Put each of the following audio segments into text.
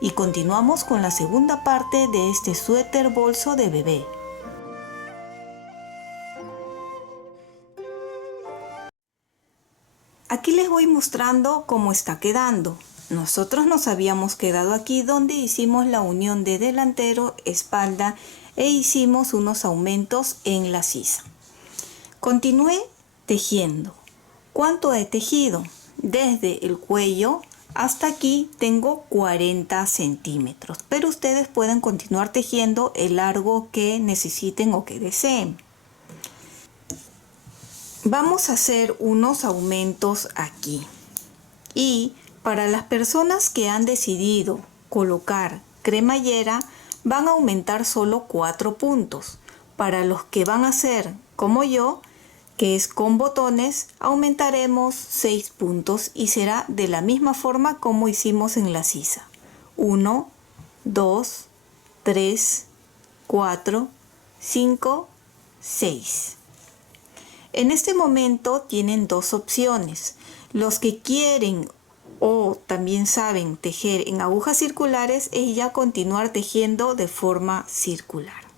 y continuamos con la segunda parte de este suéter bolso de bebé. Aquí les voy mostrando cómo está quedando. Nosotros nos habíamos quedado aquí donde hicimos la unión de delantero, espalda e hicimos unos aumentos en la sisa. Continué tejiendo. ¿Cuánto he tejido? Desde el cuello hasta aquí tengo 40 centímetros, pero ustedes pueden continuar tejiendo el largo que necesiten o que deseen. Vamos a hacer unos aumentos aquí. Y para las personas que han decidido colocar cremallera, van a aumentar solo 4 puntos. Para los que van a hacer como yo, que es con botones, aumentaremos 6 puntos y será de la misma forma como hicimos en la sisa. 1, 2, 3, 4, 5, 6. En este momento tienen dos opciones. Los que quieren o también saben tejer en agujas circulares es ya continuar tejiendo de forma circular.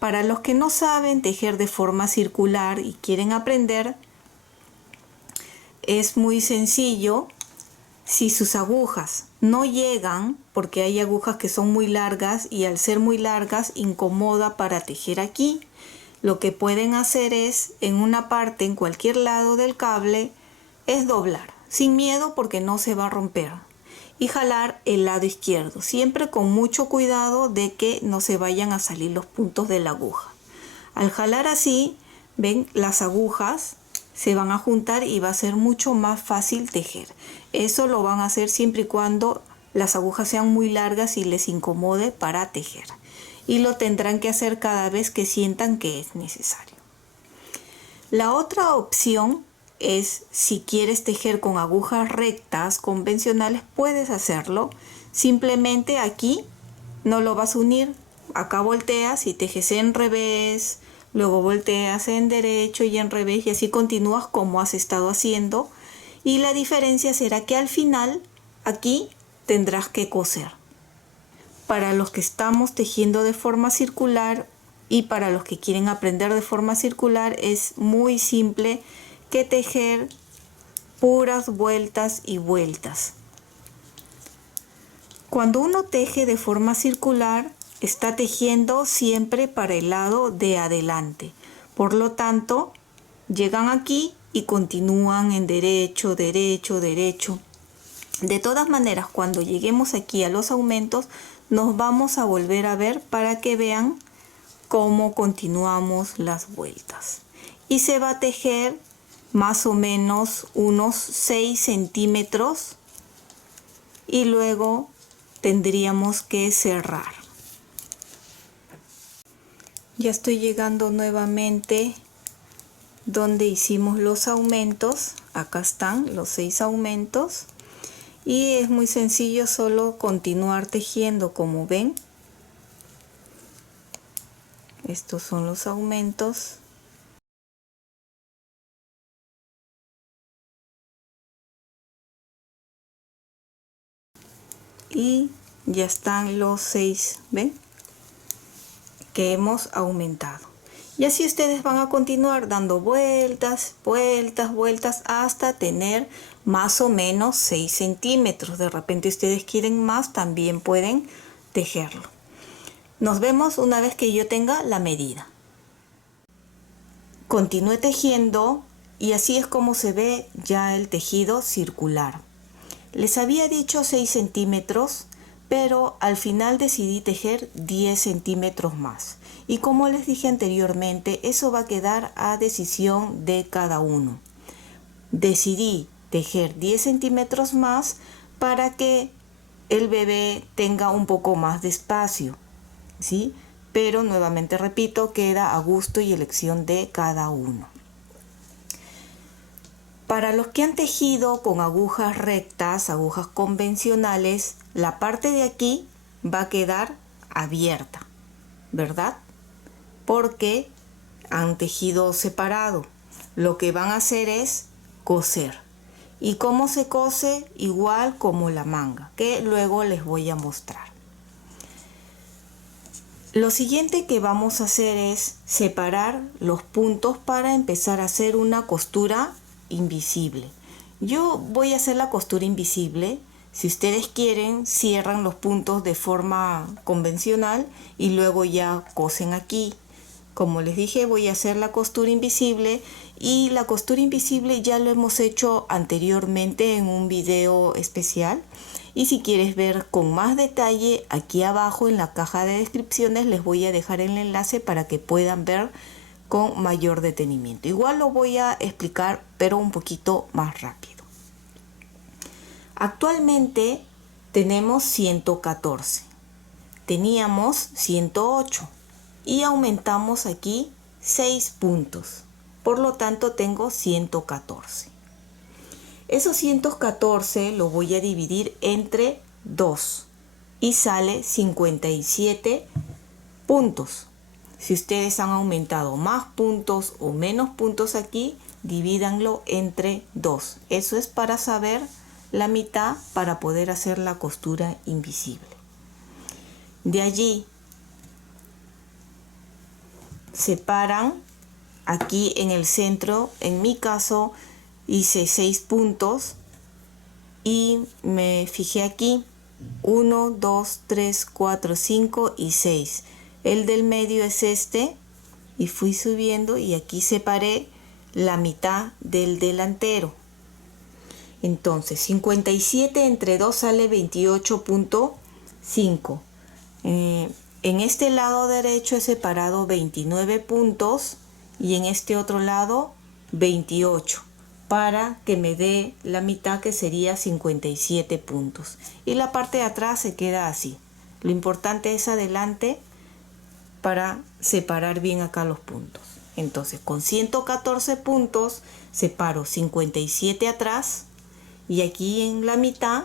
Para los que no saben tejer de forma circular y quieren aprender, es muy sencillo. Si sus agujas no llegan, porque hay agujas que son muy largas y al ser muy largas incomoda para tejer aquí, lo que pueden hacer es, en una parte, en cualquier lado del cable, es doblar, sin miedo porque no se va a romper, y jalar el lado izquierdo, siempre con mucho cuidado de que no se vayan a salir los puntos de la aguja. Al jalar así, ven, las agujas se van a juntar y va a ser mucho más fácil tejer. Eso lo van a hacer siempre y cuando las agujas sean muy largas y les incomode para tejer. Y lo tendrán que hacer cada vez que sientan que es necesario. La otra opción es, si quieres tejer con agujas rectas convencionales, puedes hacerlo. Simplemente aquí no lo vas a unir. Acá volteas y tejes en revés, luego volteas en derecho y en revés y así continúas como has estado haciendo. Y la diferencia será que al final aquí tendrás que coser. Para los que estamos tejiendo de forma circular y para los que quieren aprender de forma circular, es muy simple que tejer puras vueltas y vueltas. Cuando uno teje de forma circular, está tejiendo siempre para el lado de adelante. Por lo tanto, llegan aquí y continúan en derecho, derecho, derecho. De todas maneras, cuando lleguemos aquí a los aumentos, nos vamos a volver a ver para que vean cómo continuamos las vueltas. Y se va a tejer más o menos unos 6 centímetros y luego tendríamos que cerrar. Ya estoy llegando nuevamente donde hicimos los aumentos. Acá están los 6 aumentos. Y es muy sencillo, solo continuar tejiendo, como ven. Estos son los aumentos. Y ya están los 6, ¿ven? Que hemos aumentado. Y así ustedes van a continuar dando vueltas, vueltas, vueltas hasta tener más o menos 6 centímetros. De repente ustedes quieren más, también pueden tejerlo. Nos vemos una vez que yo tenga la medida. Continúe tejiendo y así es como se ve ya el tejido circular. Les había dicho 6 centímetros, pero al final decidí tejer 10 centímetros más. Y como les dije anteriormente, eso va a quedar a decisión de cada uno. Decidí tejer 10 centímetros más para que el bebé tenga un poco más de espacio, ¿sí? Pero nuevamente repito, queda a gusto y elección de cada uno. Para los que han tejido con agujas rectas, agujas convencionales, la parte de aquí va a quedar abierta, ¿verdad? Porque han tejido separado. Lo que van a hacer es coser. Y cómo se cose, igual como la manga, que luego les voy a mostrar. Lo siguiente que vamos a hacer es separar los puntos para empezar a hacer una costura invisible. Yo voy a hacer la costura invisible. Si ustedes quieren, cierran los puntos de forma convencional y luego ya cosen aquí. Como les dije, voy a hacer la costura invisible, y la costura invisible ya lo hemos hecho anteriormente en un video especial. Y si quieres ver con más detalle, aquí abajo en la caja de descripciones les voy a dejar el enlace para que puedan ver con mayor detenimiento. Igual lo voy a explicar, pero un poquito más rápido. Actualmente tenemos 114. Teníamos 108 y aumentamos aquí 6 puntos. Por lo tanto tengo 114. Esos 114 lo voy a dividir entre 2 y sale 57 puntos. Si ustedes han aumentado más puntos o menos puntos aquí, divídanlo entre 2. Eso es para saber la mitad para poder hacer la costura invisible. De allí separan aquí en el centro. En mi caso hice 6 puntos y me fijé aquí 1, 2, 3, 4, 5 y 6. El del medio es este y fui subiendo y aquí separé la mitad del delantero. Entonces 57 entre 2 sale 28.5. En este lado derecho he separado 29 puntos y en este otro lado 28, para que me dé la mitad, que sería 57 puntos. Y la parte de atrás se queda así. Lo importante es adelante para separar bien acá los puntos. Entonces con 114 puntos separo 57 atrás y aquí en la mitad,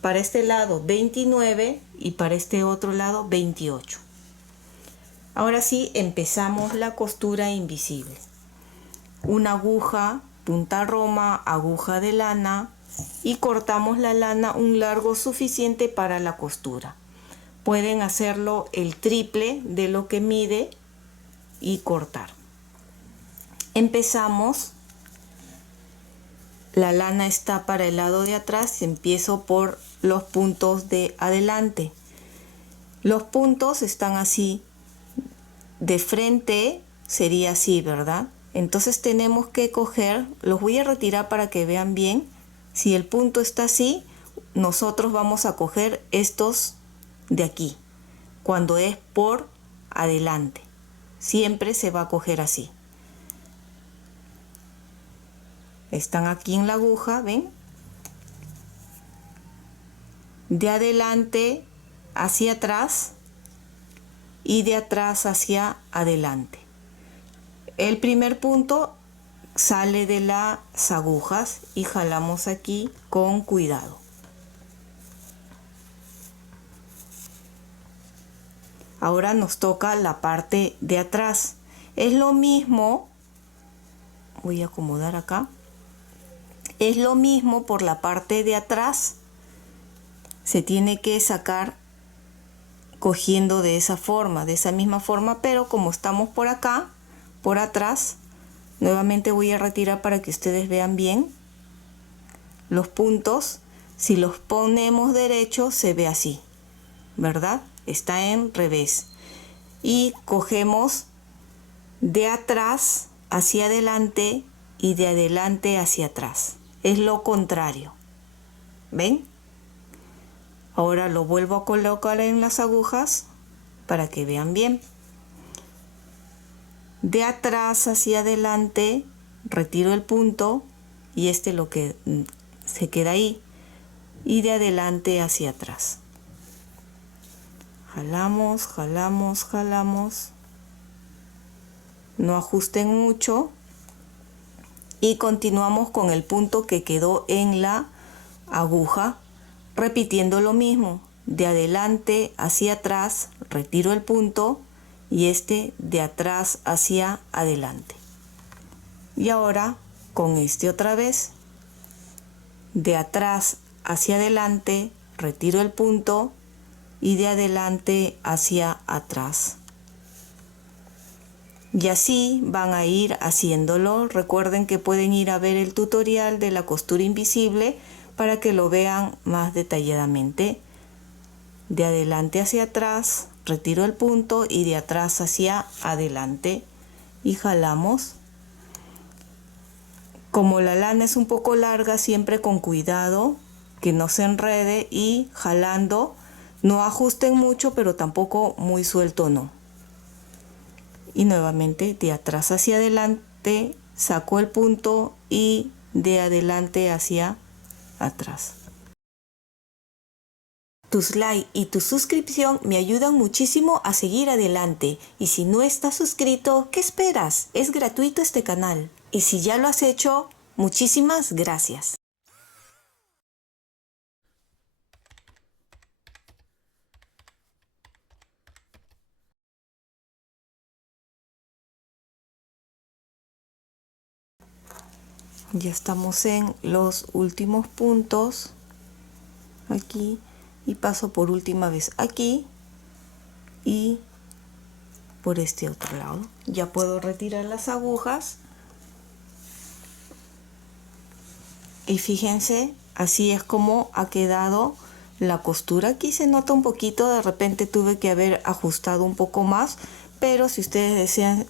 para este lado 29 y para este otro lado 28. Ahora sí empezamos la costura invisible. Una aguja, punta roma, aguja de lana, y cortamos la lana un largo suficiente para la costura. Pueden hacerlo el triple de lo que mide y cortar. Empezamos. La lana está para el lado de atrás, empiezo por los puntos de adelante. Los puntos están así, de frente sería así, ¿verdad? Entonces tenemos que coger, los voy a retirar para que vean bien. Si el punto está así, nosotros vamos a coger estos de aquí. Cuando es por adelante, siempre se va a coger así. Están aquí en la aguja, ¿ven? De adelante hacia atrás y de atrás hacia adelante. El primer punto sale de las agujas y jalamos aquí con cuidado. Ahora nos toca la parte de atrás. Es lo mismo, voy a acomodar acá. Es lo mismo por la parte de atrás. Se tiene que sacar cogiendo de esa forma, de esa misma forma, pero como estamos por acá, por atrás, nuevamente voy a retirar para que ustedes vean bien. Los puntos, si los ponemos derechos, se ve así, ¿verdad? Está en revés. Y cogemos de atrás hacia adelante y de adelante hacia atrás. Es lo contrario. ¿Ven? Ahora lo vuelvo a colocar en las agujas para que vean bien. De atrás hacia adelante retiro el punto y lo que se queda ahí. Y de adelante hacia atrás. Jalamos, jalamos, jalamos. No ajusten mucho. Y continuamos con el punto que quedó en la aguja, repitiendo lo mismo. De adelante hacia atrás retiro el punto y de atrás hacia adelante. Y ahora con otra vez de atrás hacia adelante, retiro el punto y de adelante hacia atrás. Y así van a ir haciéndolo. Recuerden que pueden ir a ver el tutorial de la costura invisible para que lo vean más detalladamente. De adelante hacia atrás, retiro el punto y de atrás hacia adelante y jalamos. Como la lana es un poco larga, siempre con cuidado que no se enrede y jalando. No ajusten mucho, pero tampoco muy suelto no. Y nuevamente de atrás hacia adelante saco el punto y de adelante hacia atrás. Tus likes y tu suscripción me ayudan muchísimo a seguir adelante. Y si no estás suscrito, ¿qué esperas? Es gratuito este canal. Y si ya lo has hecho, muchísimas gracias. Ya estamos en los últimos puntos. Aquí. Y paso por última vez aquí. Y por este otro lado. Ya puedo retirar las agujas. Y fíjense, así es como ha quedado la costura. Aquí se nota un poquito, de repente tuve que haber ajustado un poco más, pero si ustedes desean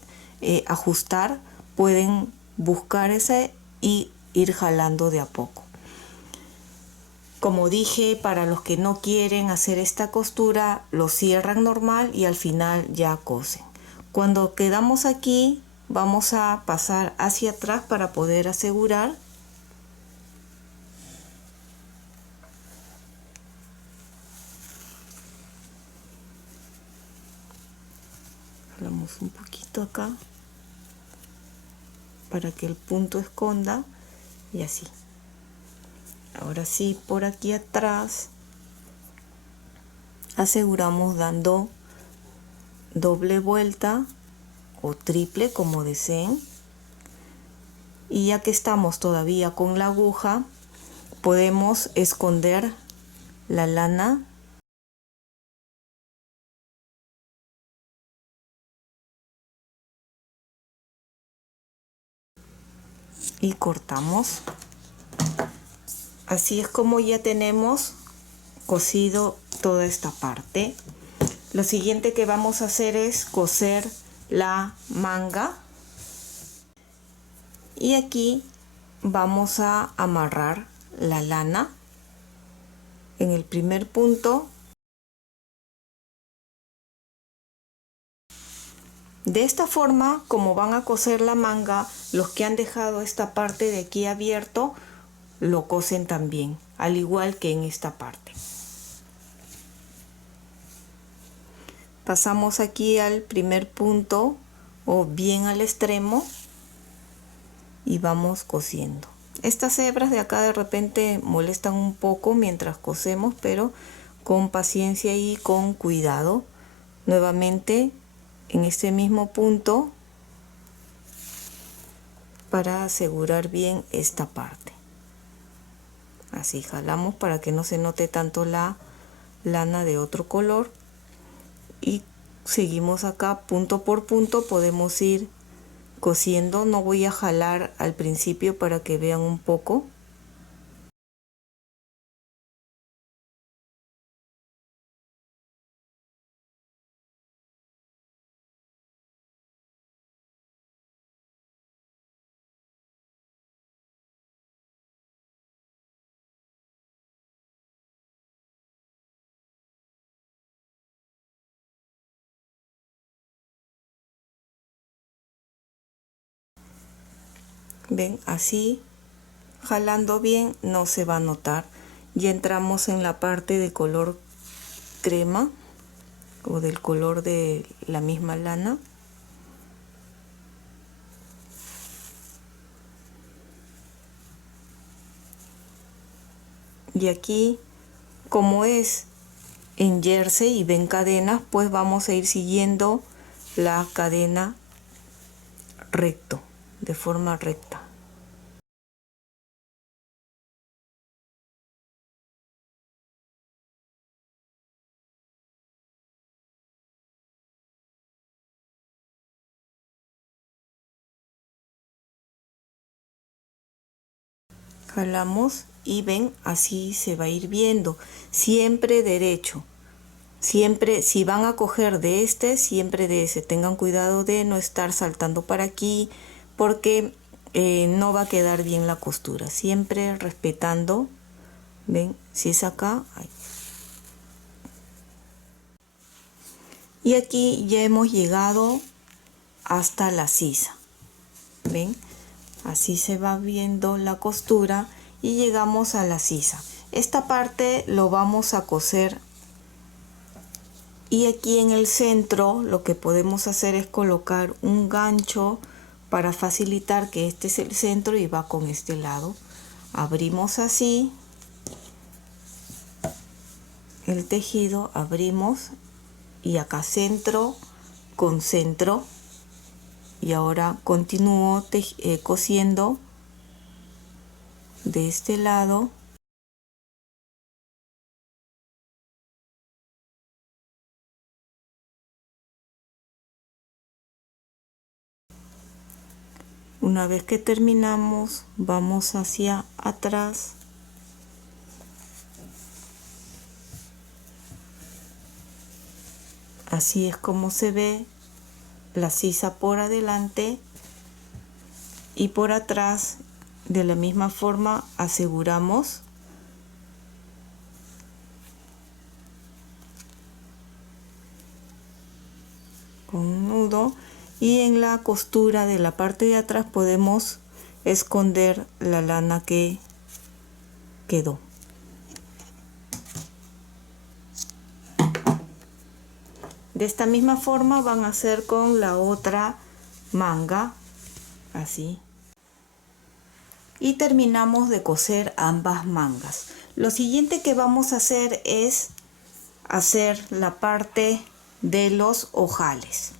ajustar, pueden buscar ese y ir jalando de a poco. Como dije, para los que no quieren hacer esta costura, lo cierran normal y al final ya cosen. Cuando quedamos aquí, vamos a pasar hacia atrás para poder asegurar. Jalamos un poquito acá para que el punto esconda y así. Ahora sí, por aquí atrás aseguramos dando doble vuelta o triple como deseen. Y ya que estamos todavía con la aguja, podemos esconder la lana y cortamos. Así es como ya tenemos cosido toda esta parte. Lo siguiente que vamos a hacer es coser la manga. Y aquí vamos a amarrar la lana en el primer punto. De esta forma, como van a coser la manga, los que han dejado esta parte de aquí abierto, lo cosen también, al igual que en esta parte. Pasamos aquí al primer punto o bien al extremo y vamos cosiendo. Estas hebras de acá de repente molestan un poco mientras cosemos, pero con paciencia y con cuidado. Nuevamente en este mismo punto para asegurar bien esta parte. Así jalamos para que no se note tanto la lana de otro color y seguimos acá punto por punto. Podemos ir cosiendo. No voy a jalar al principio para que vean un poco. Ven, así jalando bien no se va a notar. Ya entramos en la parte de color crema o del color de la misma lana. Y aquí, como es en jersey y ven cadenas, pues vamos a ir siguiendo la cadena recto, de forma recta. Jalamos y ven, así se va a ir viendo. Siempre derecho. Siempre, si van a coger de este, siempre de ese. Tengan cuidado de no estar saltando para aquí porque no va a quedar bien la costura. Siempre respetando. Ven, si es acá, ahí. Y aquí ya hemos llegado hasta la sisa. Ven, así se va viendo la costura y llegamos a la sisa. Esta parte lo vamos a coser. Y aquí en el centro lo que podemos hacer es colocar un gancho para facilitar que este es el centro y va con este lado. Abrimos así el tejido, abrimos y acá centro con centro. Y ahora continúo cosiendo de este lado. Una vez que terminamos, vamos hacia atrás. Así es como se ve la sisa por adelante y por atrás. De la misma forma aseguramos con un nudo. Y en la costura de la parte de atrás podemos esconder la lana que quedó. De esta misma forma van a hacer con la otra manga, así. Y terminamos de coser ambas mangas. Lo siguiente que vamos a hacer es hacer la parte de los ojales.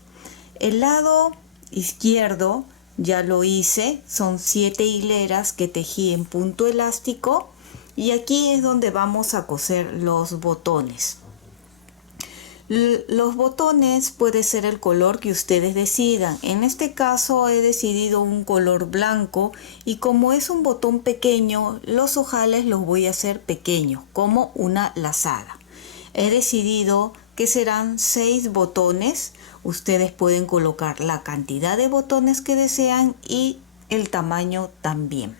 El lado izquierdo ya lo hice, son 7 hileras que tejí en punto elástico y aquí es donde vamos a coser los botones. Los botones puede ser el color que ustedes decidan. En este caso he decidido un color blanco y como es un botón pequeño, los ojales los voy a hacer pequeños, como una lazada. He decidido que serán 6 botones. Ustedes pueden colocar la cantidad de botones que desean y el tamaño también.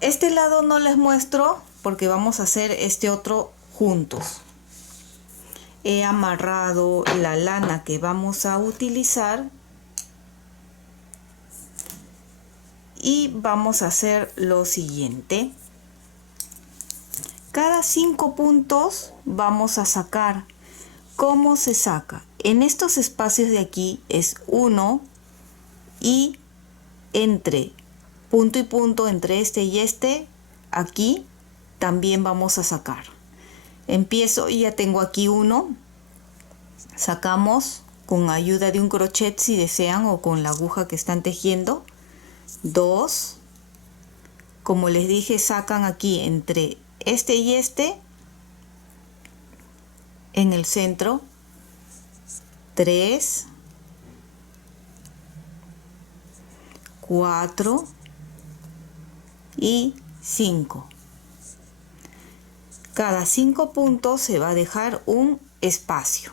Este lado no les muestro porque vamos a hacer este otro juntos. He amarrado la lana que vamos a utilizar y vamos a hacer lo siguiente. Cada 5 puntos vamos a sacar. ¿Cómo se saca? En estos espacios de aquí es 1 y entre punto y punto, entre este y este, aquí también vamos a sacar. Empiezo y ya tengo aquí 1. Sacamos con ayuda de un crochet si desean o con la aguja que están tejiendo. 2. Como les dije, sacan aquí entre este y este en el centro. 3, 4 y 5. Cada 5 puntos se va a dejar un espacio.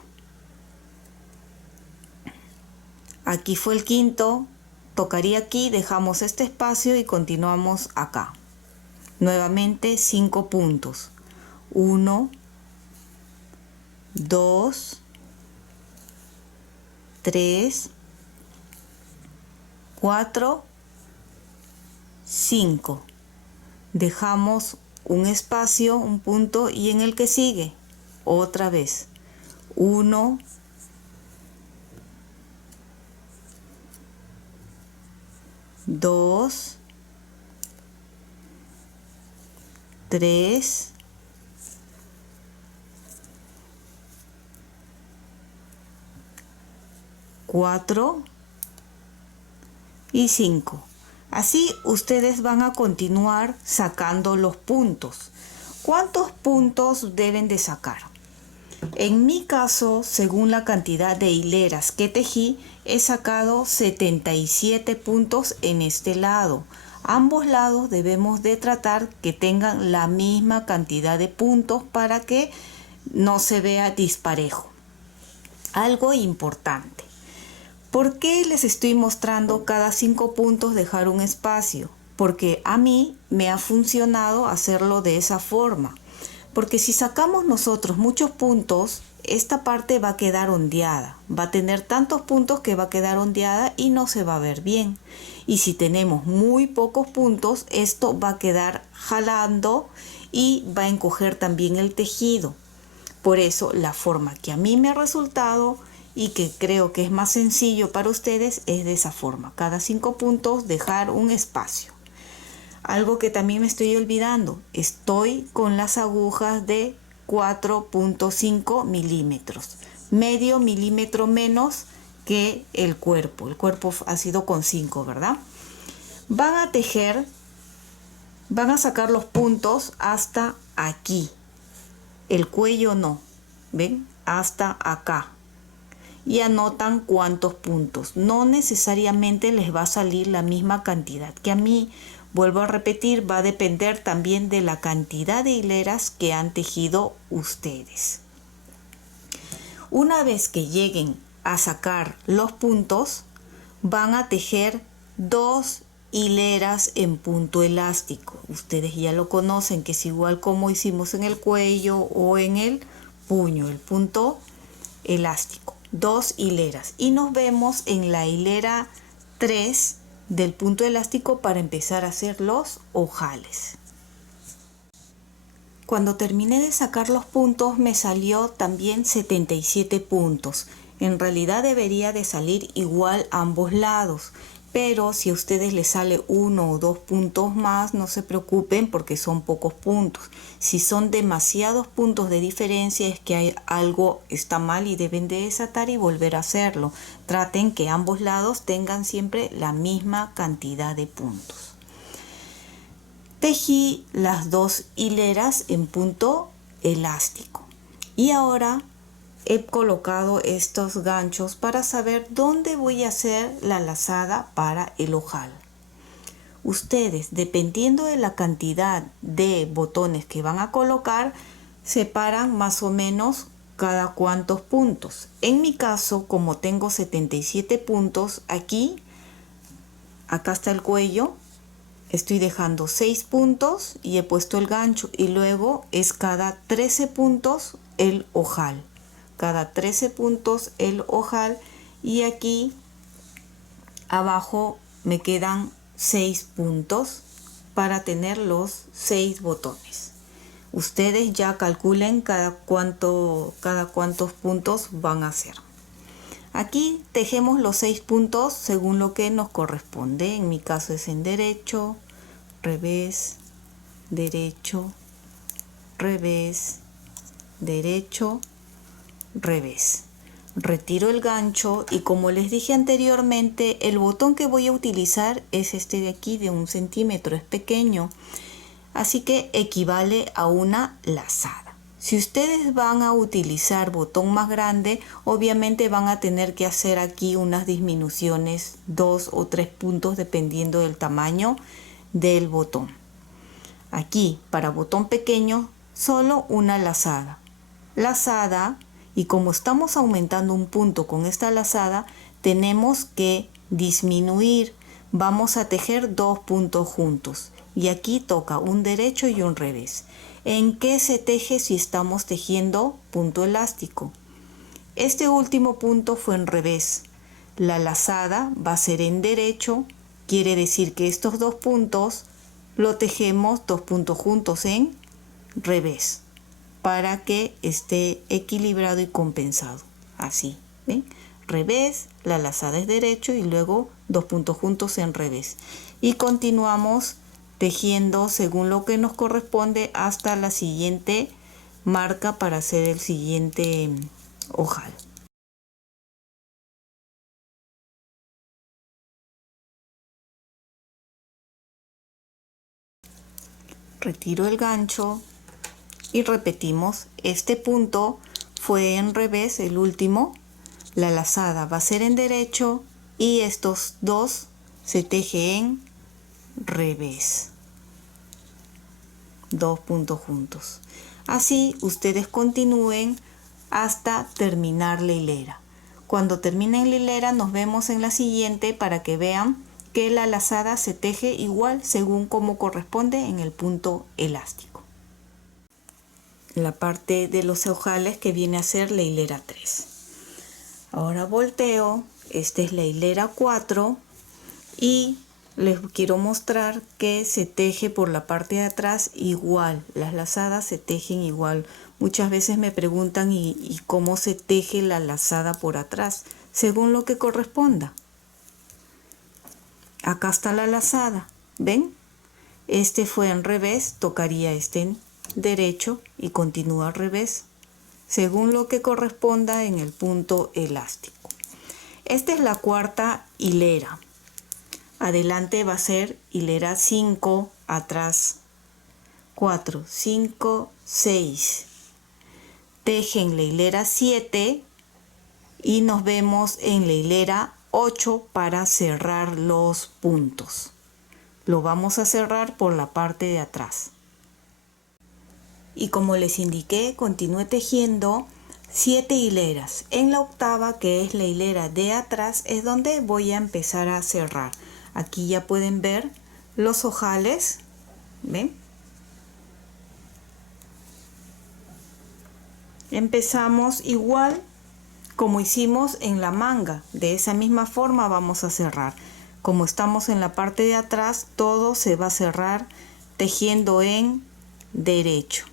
Aquí fue el quinto, tocaría aquí, dejamos este espacio y continuamos acá. Nuevamente 5 puntos. 1, 2, 3, 4, 5. Dejamos un espacio, un punto y en el que sigue otra vez 1, 2, 3, 4 y 5. Así ustedes van a continuar sacando los puntos. ¿Cuántos puntos deben de sacar? En mi caso, según la cantidad de hileras que tejí, he sacado 77 puntos en este lado. Ambos lados debemos de tratar que tengan la misma cantidad de puntos para que no se vea disparejo. Algo importante. ¿Por qué les estoy mostrando cada 5 puntos dejar un espacio? Porque a mí me ha funcionado hacerlo de esa forma. Porque si sacamos nosotros muchos puntos, esta parte va a quedar ondeada. Va a tener tantos puntos que va a quedar ondeada y no se va a ver bien. Y si tenemos muy pocos puntos, esto va a quedar jalando y va a encoger también el tejido. Por eso la forma que a mí me ha resultado y que creo que es más sencillo para ustedes es de esa forma. Cada 5 puntos dejar un espacio. Algo que también me estoy olvidando, estoy con las agujas de 4.5 milímetros, medio milímetro menos que el cuerpo ha sido con 5, ¿verdad? Van a tejer, van a sacar los puntos hasta aquí, el cuello no, ¿ven? Hasta acá. Y anotan cuántos puntos. No necesariamente les va a salir la misma cantidad que a mí. Vuelvo a repetir, va a depender también de la cantidad de hileras que han tejido ustedes. Una vez que lleguen a sacar los puntos, van a tejer 2 hileras en punto elástico. Ustedes ya lo conocen, que es igual como hicimos en el cuello o en el puño, el punto elástico. 2 hileras y nos vemos en la hilera 3 del punto elástico para empezar a hacer los ojales. Cuando terminé de sacar los puntos me salió también 77 puntos. En realidad debería de salir igual a ambos lados, pero si a ustedes les sale 1 o 2 puntos más, no se preocupen porque son pocos puntos. Si son demasiados puntos de diferencia es que algo está mal y deben de desatar y volver a hacerlo. Traten que ambos lados tengan siempre la misma cantidad de puntos. Tejí las 2 hileras en punto elástico y ahora he colocado estos ganchos para saber dónde voy a hacer la lazada para el ojal. Ustedes, dependiendo de la cantidad de botones que van a colocar, separan más o menos cada cuántos puntos. En mi caso, como tengo 77 puntos aquí, acá está el cuello, estoy dejando 6 puntos y he puesto el gancho y luego es cada 13 puntos el ojal. Cada 13 puntos el ojal y aquí abajo me quedan 6 puntos para tener los 6 botones. Ustedes ya calculen cada cuántos puntos van a hacer. Aquí tejemos los 6 puntos según lo que nos corresponde. En mi caso es en derecho, revés, derecho, revés, derecho, revés. Retiro el gancho y como les dije anteriormente, el botón que voy a utilizar es este de aquí de 1 centímetro, es pequeño, así que equivale a una lazada. Si ustedes van a utilizar botón más grande, obviamente van a tener que hacer aquí unas disminuciones, 2 o 3 puntos dependiendo del tamaño del botón. Aquí para botón pequeño solo una lazada. Lazada. Y como estamos aumentando un punto con esta lazada, tenemos que disminuir. Vamos a tejer 2 puntos juntos. Y aquí toca un derecho y un revés. ¿En qué se teje si estamos tejiendo punto elástico? Este último punto fue en revés. La lazada va a ser en derecho. Quiere decir que estos 2 puntos lo tejemos 2 puntos juntos en revés, para que esté equilibrado y compensado. Así, ¿ven? Revés, la lazada es derecho y luego 2 puntos juntos en revés. Y continuamos tejiendo según lo que nos corresponde hasta la siguiente marca para hacer el siguiente ojal. Retiro el gancho y repetimos. Este punto fue en revés, el último. la lazada va a ser en derecho y estos dos se teje en revés. 2 puntos juntos. Así ustedes continúen hasta terminar la hilera. Cuando terminen la hilera nos vemos en la siguiente para que vean que la lazada se teje igual según como corresponde en el punto elástico. La parte de los ojales que viene a ser la hilera 3. Ahora volteo, esta es la hilera 4 y les quiero mostrar que se teje por la parte de atrás igual, las lazadas se tejen igual. Muchas veces me preguntan ¿y cómo se teje la lazada por atrás? Según lo que corresponda. Acá está la lazada, ¿ven? Este fue en revés, tocaría este en derecho y continúa al revés, según lo que corresponda en el punto elástico. Esta es la cuarta hilera. Adelante va a ser hilera 5, atrás 4, 5, 6. Tejen la hilera 7 y nos vemos en la hilera 8 para cerrar los puntos. Lo vamos a cerrar por la parte de atrás. Y como les indiqué, continúe tejiendo 7 hileras. En la octava, que es la hilera de atrás, es donde voy a empezar a cerrar. Aquí ya pueden ver los ojales, ¿ven? Empezamos igual como hicimos en la manga. De esa misma forma vamos a cerrar. Como estamos en la parte de atrás, todo se va a cerrar tejiendo en derecho.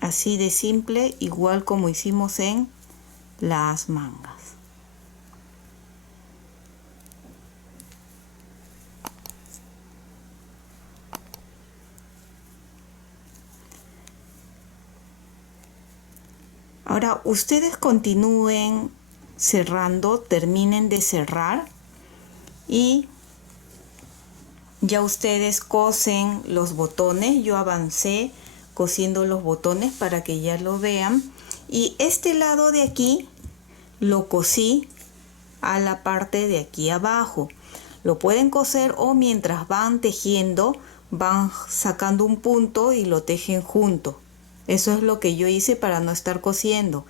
Así de simple, igual como hicimos en las mangas. Ahora ustedes continúen cerrando, terminen de cerrar y ya ustedes cosen los botones. Yo avancé cosiendo los botones para que ya lo vean. Y este lado de aquí lo cosí a la parte de aquí abajo. Lo pueden coser o mientras van tejiendo van sacando un punto y lo tejen junto. Eso es lo que yo hice para no estar cosiendo,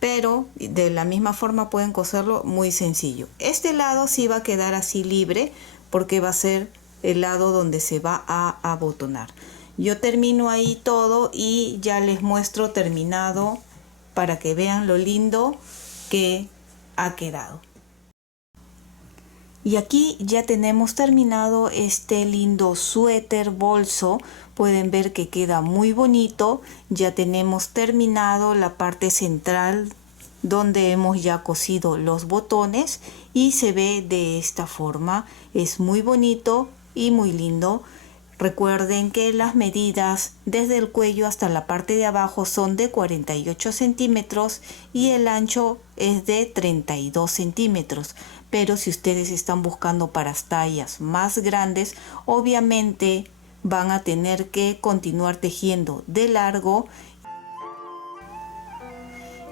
pero de la misma forma pueden coserlo muy sencillo. Este lado sí va a quedar así libre porque va a ser el lado donde se va a abotonar. Yo termino ahí todo y ya les muestro terminado para que vean lo lindo que ha quedado. Y aquí ya tenemos terminado este lindo suéter bolso. Pueden ver que queda muy bonito. Ya tenemos terminado la parte central donde hemos ya cosido los botones y se ve de esta forma. Es muy bonito y muy lindo. Recuerden que las medidas desde el cuello hasta la parte de abajo son de 48 centímetros y el ancho es de 32 centímetros. Pero si ustedes están buscando para tallas más grandes, obviamente van a tener que continuar tejiendo de largo.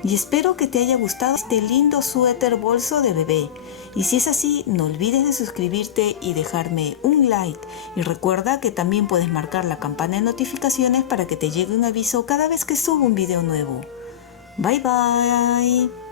Y espero que te haya gustado este lindo suéter bolso de bebé. Y si es así, no olvides de suscribirte y dejarme un like. Y recuerda que también puedes marcar la campana de notificaciones para que te llegue un aviso cada vez que subo un video nuevo. Bye bye.